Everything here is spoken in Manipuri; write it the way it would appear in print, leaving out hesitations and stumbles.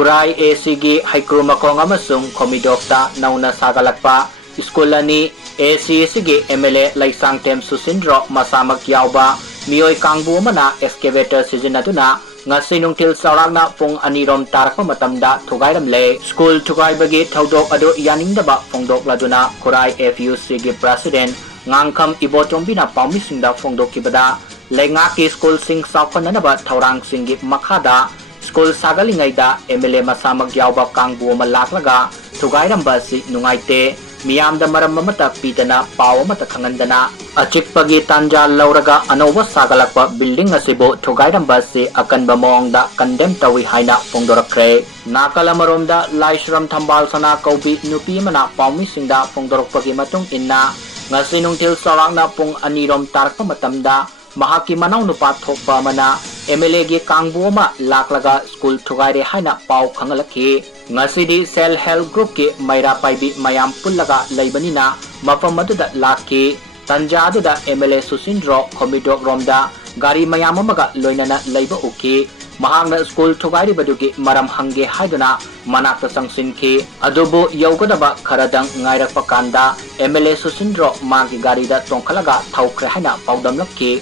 Kurai ACG Haikrumakong amasung Komidokta nauna sagalakpa School ani ACG MLA Laisangtem Susindro masamag yawba miyoy kangbu mana excavator sizinaduna ngasi nungtil saragna pung anirom tarakpa matamda thugairamle school thugaibagi thaudok ado yaningdaba phongdok laduna Kurai FUCG President ngangkham ibotongbina paumisingda phongdokibada lengaki school sing saukananaba thaurang singi makhada school sagalingaida MLA masamag yawba kangbu malaklaga thugairamba si nungaite miyamda maram mamata pitana paw mata khangandana achikpagi tanja lauraga anowa sagalakpa building asibo thugairamba si akanba mongda condemn tawi haina phongdorakre nakalamaromda laishram thambal sana kaubi nupi mana pawmi singda phongdorakpagi matung inna ngasi nungthil sarakna pung anirom tarakpa matamda mahaki manaw nupa thokpa mana MLA gi kangbu ma laklaga school thugaire haina paw khangalaki ngasidi self help group ki maira paibi mayam pullaga leibanina mafam aduda lakki tanjaduda MLA Susindro Komidok romda gari mayam amaga loinana leiba uki mahangna school thugairi badugi maram hange haiduna manakta sangsinki adubu yaugadaba kharadang ngairakpa kanda MLA Susindro magi garida tongkhalaga thaukhre haina pawdamlakki